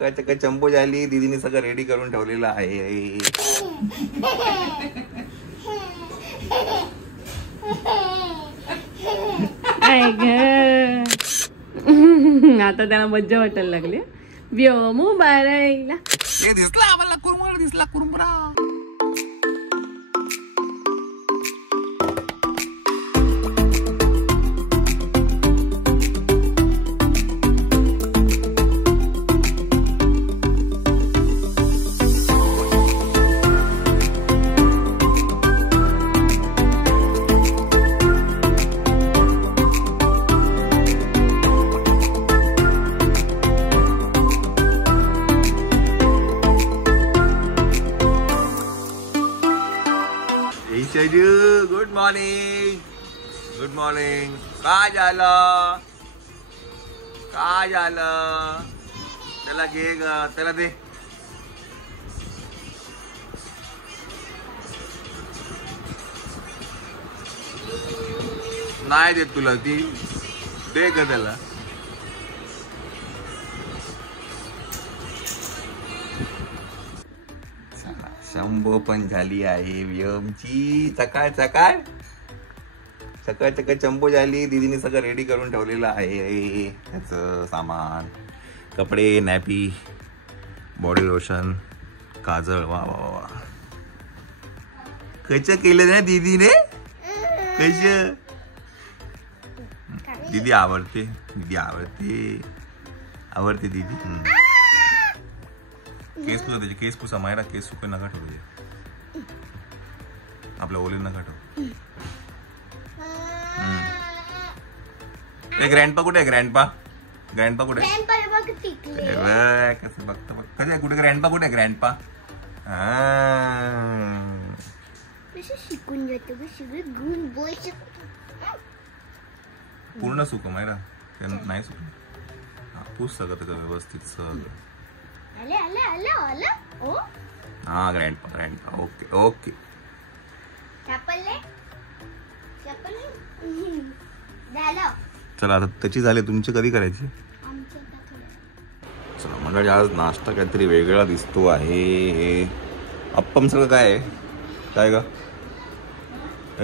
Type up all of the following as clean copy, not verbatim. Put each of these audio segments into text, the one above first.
चकाचक चंपू झाली. दीदीने सगळं रेडी करून ठेवलेलं आहे. आता त्याला मज्जा वाटायला लागली. व्योमू बारायला दिसला आम्हाला कुरमुरा दिसला कुरमुरा. Good morning. Good morning. काय झालं काय झालं. त्याला घे ग त्याला दे. नाही देत तुला ती. दे ग त्याला. शंभो पण झाली आहे व्योमची. सकाळ सकाळ सकाळ सकाळ चंपू झाली. दीदीने सगळं रेडी करून ठेवलेलं आहे. त्याचं सामान, कपडे, नॅपी, बॉडी लोशन, काजळ. वा वा वा. कच केलं ना दीदीने. कच दीदी आवडते. दीदी आवडते. आवडते दीदी. केस पुसा त्याचे. केस पुसा मायरा. केस सुके नका ठेवू. आपल्या ओले नका ठेवू. ग्रँडपा कुठे आहे. ग्रँडपा ग्रँडपा कुठे आहे. कसं बघता बघ. कसं कुठे ग्रँडपा कुठे आहे. ग्रँडपा शिकून जातो. पूर्ण सुक मायरा. नाही सुक. पूस सगळं व्यवस्थित सगळं. हा ग्रँडपा ग्रँडपा. Okay okay. चला आता त्याची झाली. तुमची कधी करायची. चला मंडळी आज नाश्ता काहीतरी वेगळा दिसतो आहे. अप्पम सारखं काय आहे. काय ग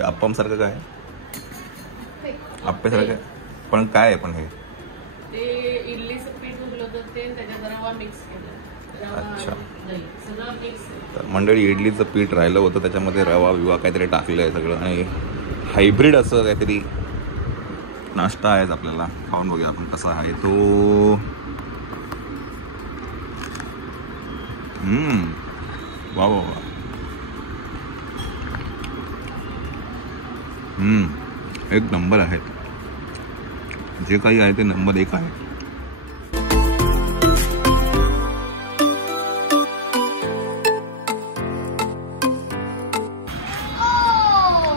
अप्पम सारखं काय. अप्पे सारखं पण काय आहे. पण हे इडलीचं पीठ उरलं होतं ते त्याच्यात रवा मिक्स केलं. अच्छा. तर मंडळी इडलीचं पीठ राहिलं होतं. त्याच्यामध्ये रवा विवा काहीतरी टाकलं आहे सगळं. आणि हायब्रिड असं काहीतरी नाश्ता आहे. आपल्याला खाऊन बघूया आपण कसा आहे तो. वा वा वा. एक नंबर आहे. जे काही आहे ते नंबर 1 आहे.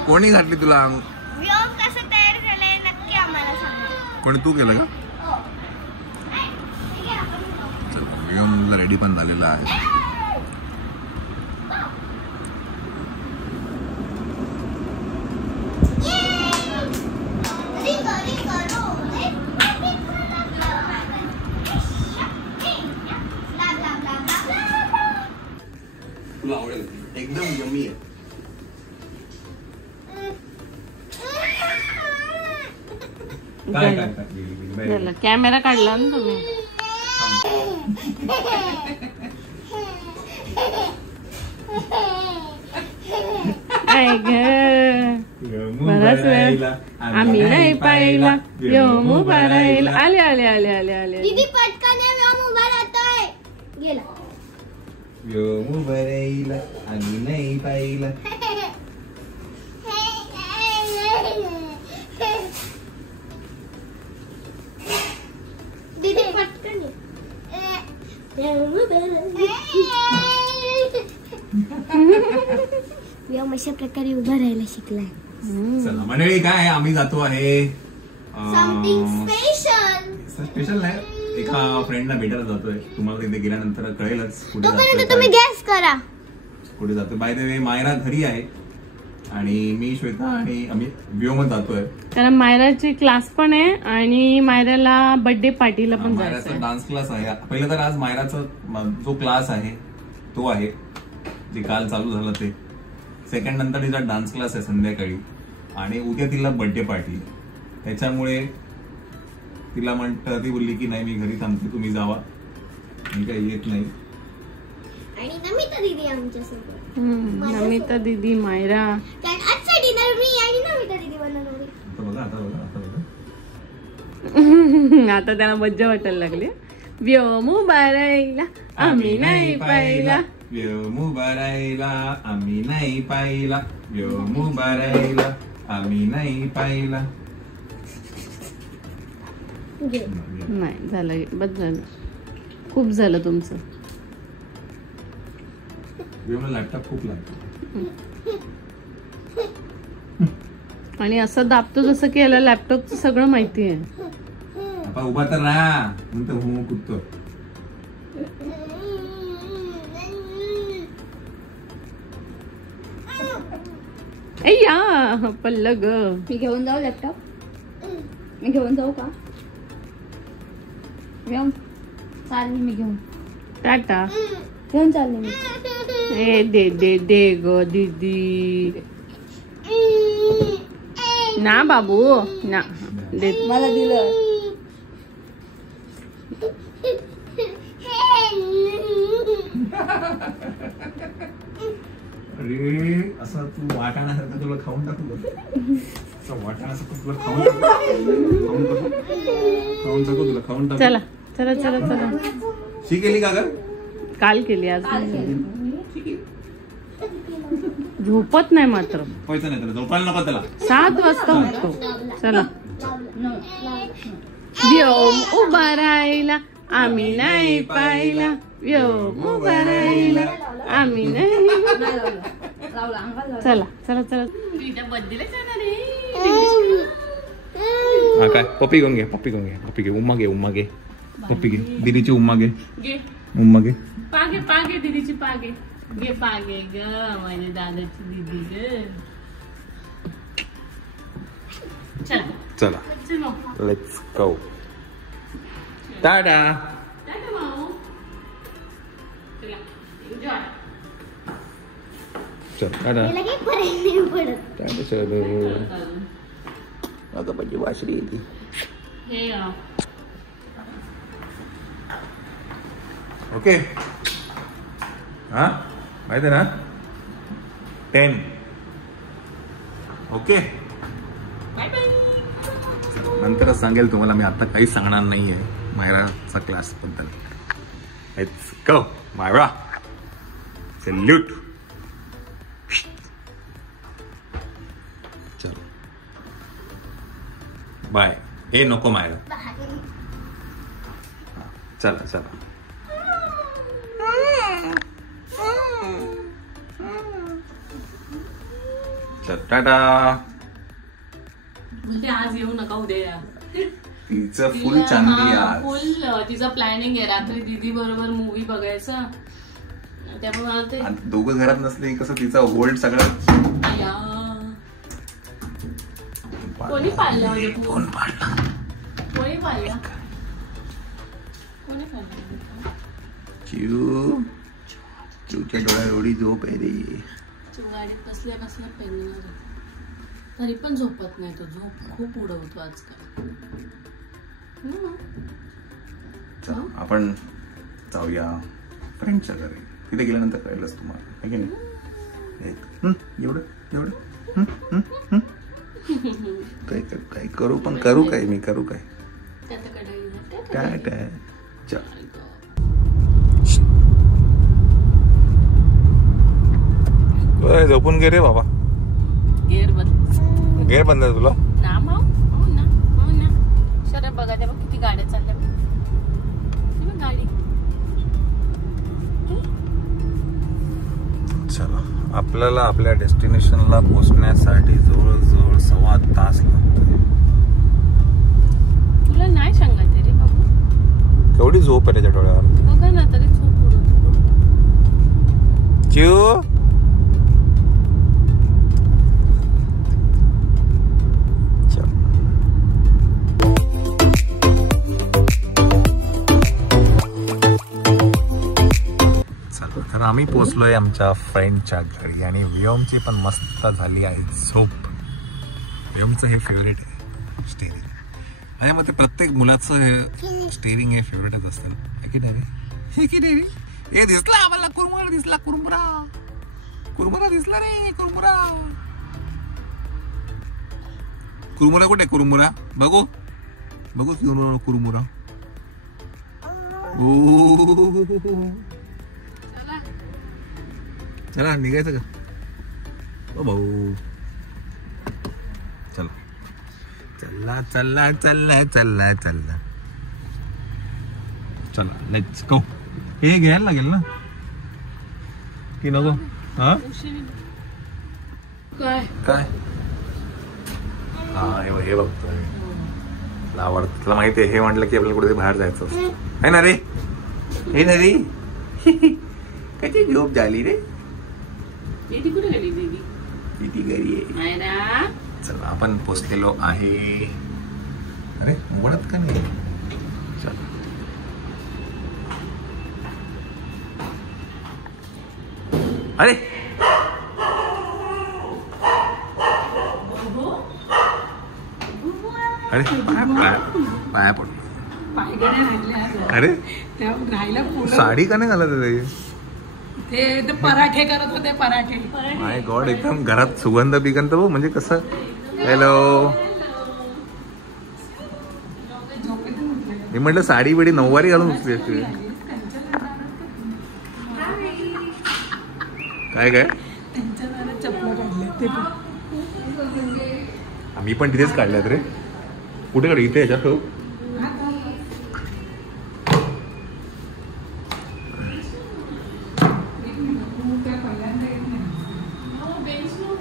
कोणी घातली तुला. व्योम कसं तयार झालंय नक्की आम्हाला सांगा. कोणी तू केलं का. चला व्योमला रेडी पण झालेला आहे. तुला आवडेल. एकदम यम्मी आहे. कॅमेरा काढला ना तुम्ही. बराच वेळ आम्ही नाही पाहिला. व्योमू बारायला. आले आले आले आले आले. दीदी पटकन व्योम उभा राहतोय. गेला. व्योमू बारायला आम्ही नाही पाहिला. दीदी पटकन. व्योम अशा प्रकारे उभा राहायला शिकलाय. चला मंडळी काय आम्ही जातो आहे. Something special. स्पेशल नाही. एका फ्रेंडला भेटायला जातोय. तुम्हाला तिथे गेल्यानंतर कळेलच कुठे तोपर्यंत तुम्ही गॅस करा कुठे जातोय. बाय द वे मायरा घरी आहे. आणि मी श्वेता आणि आम्ही व्योम जातोय. कारण मायराची क्लास पण आहे आणि मायराला बर्थडे पार्टीला पण मायराचा जायचं. डान्स क्लास आहे. पहिलं तर आज मायराचा जो क्लास आहे तो आहे जे काल चालू झालं ते. सेकंड नंतर तिचा डान्स क्लास आहे संध्याकाळी आणि उद्या तिला बर्थडे पार्टी. त्याच्यामुळे तिला ती बोलली की नाही मी घरी थांबते तुम्ही जावा, मी काही येत नाही. आणि नमिता दीदी आमच्यासोबत. नमिता दीदी, मायरा. कारण आजचा डिनर मी आणि नमिता दीदी बनवणार. आता त्याला मज्जा वाटायला लागली. व्योमू बारायला आम्ही नाही पाहिला, व्योमू बारायला आम्ही नाही पाहिला, व्योमू बारायला आम्ही नाही पाहिला. नाही झालं, बस झालं, खूप झालं तुमचं. लॅपटॉप खूप लागतो आणि असं दाबतो जसं की याला लॅपटॉपचं सगळं माहिती आहे. आपण उभा तर राहा म्हणतो हो कुठतो. या पल्ल ग. मी घेऊन जाऊ लॅपटॉप? मी घेऊन जाऊ का? चालली मी घेऊन. टाटा. घेऊन चालले मी. ए दे दे दे ग दीदी. ना बाबू ना दे. मला दिलं. अरे असं तू वाटाण्यासारखं तुला खाऊन टाकू, वाटाण्यासारखं तुला खाऊन टाकू तुला खाऊन टाकू. चला चला चला चला. शी केली का ग? काल केली, आज झोपत नाही मात्र. पैसा नाही त्याला, झोपायला नको त्याला. 7 वाजता उठतो. चला. व्योम उभा राहिला आम्ही नाही पाहिला, व्योम उभा राहिला आम्ही नाही. चला चला चला. हा काय पप्पी घेऊन घे, पप्पी घेऊन घे, पप्पी घे, उम्मा घे, उम्मा घे, पप्पी घे, दीदीची उम्मा घे, उम्मा घे. पागे पागे दीदीची पागे घे, पागे ग माझ्या दादाची दीदी ग. चला चला लेट्स गो. टाटा. चल टाटा. टाटा चलो. अगं म्हणजे वासरी येते. ओके हा माहिती आहे ना 10. ओके नंतरच सांगेल तुम्हाला, मी आता काहीच सांगणार नाहीये मायराचा क्लास बद्दल. Let's go Myra. सॅल्यूट. चलो बाय. ए नको मायरा. चला चला. चल टाटा. आज येऊ नका उद्या. तिचं फुल चांगली आज. फुल तिचं प्लॅनिंग आहे रात्री दीदी बरोबर मूवी बघायचं. त्यामुळे मला ते दोघं घरात नसले कसं तिचा होल्ड सगळं. कोणी पाळलं म्हणजे कोण पाळला? कोणी पाळलं? कोणी पाळलं? चिवच्या डोळ्यात एवढी झोप आहे रे. गाडीत बसल्या नसल्या पेंगणार तरी पण झोपत नाही तो. झोप खूप उडवतो आजकाल. आपण जाऊया फ्रेंडच्या घरी. तिथे गेल्यानंतर कळेलच तुम्हाला, है की नाही? एवढं एवढं काय करू, पण करू काय, मी करू काय? काय काय झोपून गे रे बाबा. गेअर बंद आहे तुला ना. हो ना. शरद बघा त्या किती गाड्या चालल्या. गाडी. चला आपल्याला आपल्या डेस्टिनेशनला पोहोचण्यासाठी जवळजवळ 1.25 तास लागतोय. तुला नाही सांगत रे बाबा. केवढी झोप आहे त्याच्या डोळ्यावर बघा ना, तरी झोप उडवतो. चिव आम्ही पोचलोय आमच्या फ्रेंडच्या घरी आणि व्योमची पण मस्त झाली आहे झोप. व्योमचं हे फेवरेट आहे स्टेरिंग. माझ्या मते प्रत्येक मुलाचं हे स्टेरिंग हे फेवरेटच असतं. की नाही हे की नाही हे दिसला आम्हाला कुरमुरा दिसला. कुरमुरा दिसला रे. कुरमुरा कुठे कुरमुरा बघू कुरमुरा. चला निघायचं का ओ भाऊ. चला लेट्स गो. हे घ्यायला लागेल ना की नको. हा काय हा हे बघतोय. तुला आवडतं. तुला माहिती आहे हे म्हटलं की आपल्याला कुठे बाहेर जायचं असतं आहे ना रे. हे ना रे कशी झोप झाली रे. किती घरी आहे. चला आपण पोचलेलो आहे. अरे उघडत का नाही. चला अरे अरे पाया पडलो. अरे साडी का नाही घालत ते पराठे करत होते. पराठे माय गॉड एकदम घरात सुगंध बिगंध म्हणजे कसं. हॅलो मी म्हटलं साडी बिडी नऊवारी घालून उठली असते. काय आम्ही पण तिथेच काढल्यात रे. कुठे काढ इथे याच्यात ठेवू.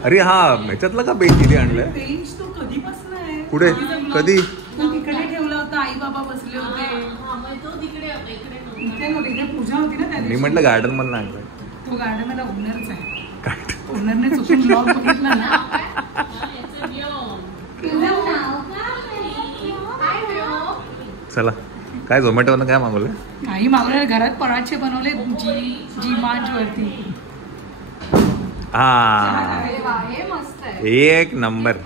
अरे हा ह्याच्यातला का बेंच इथे आणलाय. कुठे कधी तिकडे ठेवला होता. आई बाबा बसले होते. पूजा होती ना. मी म्हटलं गार्डन मधून आणलाय. तो गार्डन मला ओनरच आहे. ओनरने चुकून ब्लॉग बघितला ना. चला काय झोमॅटोवरनं काय मागवलं. काही मागवले. घरात पराठे बनवले जी मार्ट वरती. हा एक नंबर.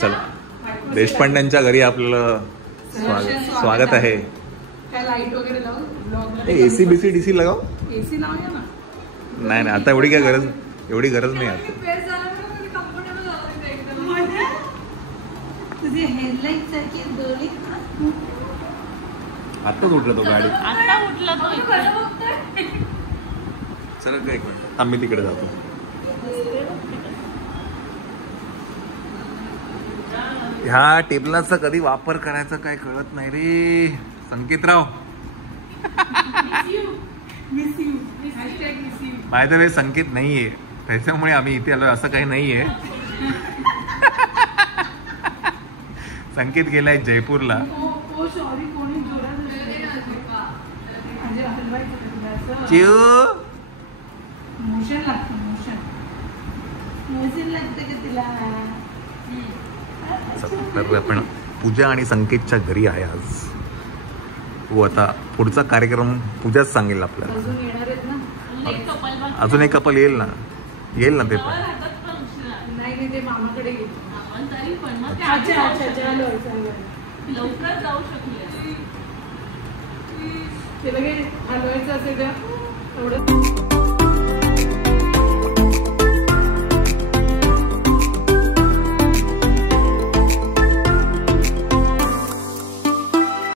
चला देशपांड्यांच्या घरी आपलं स्वागत आहे. एसी बीसी डीसी लगाव. एसी लावूया ना. नाही आता एवढी गरज नाही आता. तुझी हेडलाईट सारखी दोरी. आत्ताच उठला तो गाडी. चला काय एक मिनिट आम्ही तिकडे जातो. ह्या टेबलाचा कधी वापर करायचा काय कळत नाही रे संकेतराव. बाय द वे संकेत नाहीये त्याच्यामुळे आम्ही इथे आलोय असं काही नाहीये. संकेत गेलाय जयपूरला. तर आपण पूजा आणि संकेतच्या घरी आहे आज. हो आता पुढचा कार्यक्रम पूजाच सांगेल आपल्याला. अजून एक कपल येईल ना ते पण. ते मामाकडे गेले. लवकर जाऊ शकले. हलवायचं असेल तर